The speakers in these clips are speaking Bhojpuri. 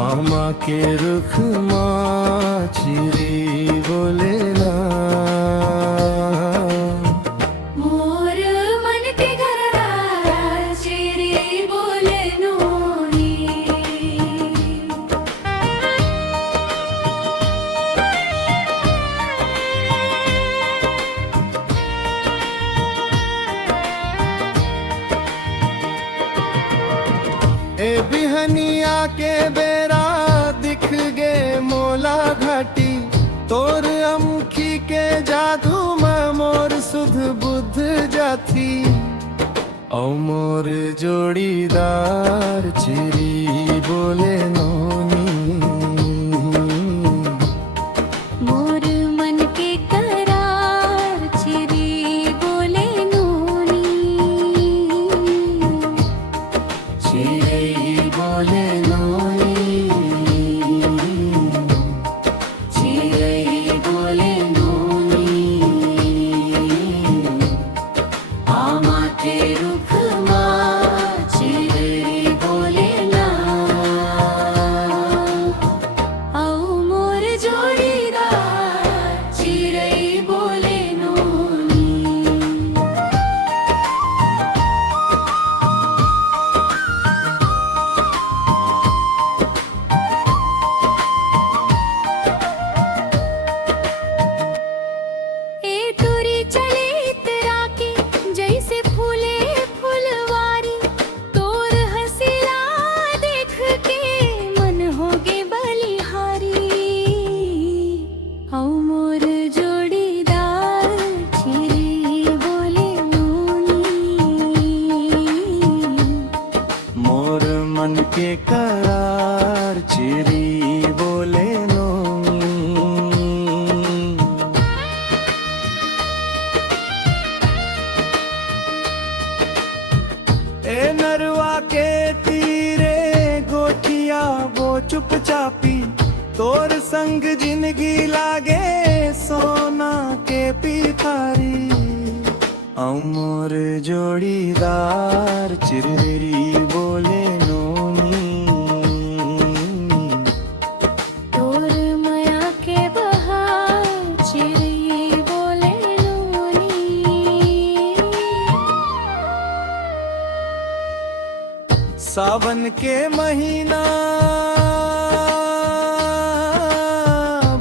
आमा के रुख माँ चिरी बोले ना, मोर मन के घर चिरी बोले नोनी। ए बिहनिया के बेरा दिख गे मोला घाटी, तोर अमखी के जादू में मोर सुध बुद्ध जाथी। औ मोर जोड़ीदार चिरी बोले नोनी, मोर मन के करार चिरी बोले नोनी। चिरी बोले नोनी, चिरी बोले नोनी। आमा के रुख माँ चिरी बोले ना, औ मोर जोड़ीदार चिरी बोले नोनी। ए तुरी चले इतरा के जैसे फूले फुलवारी, तोर हसीला देख के मन होगे बलिहारी। औ मोर जोड़ीदार चिरी बोले नोनी। मोर मन के करार चिरी बोले नोनी। ए नरवा के तीरे गोठिया वो चुपचापी, तोर संग जिंदगी लागे सोना के पिखारी। औ मोर जोड़ीदार चिरी बोले नोनी, तोर माया के बहार चिरी बोले नोनी। सावन के महीना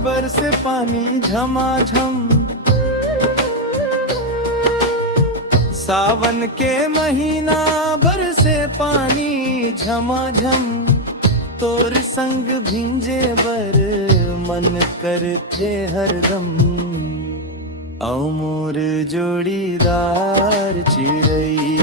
बरसे पानी झमाझम, सावन के महीना बरसे पानी झमाझम। तोर संग भींजे बर मन करते हरदम। औ मोर जोड़ीदार चिरई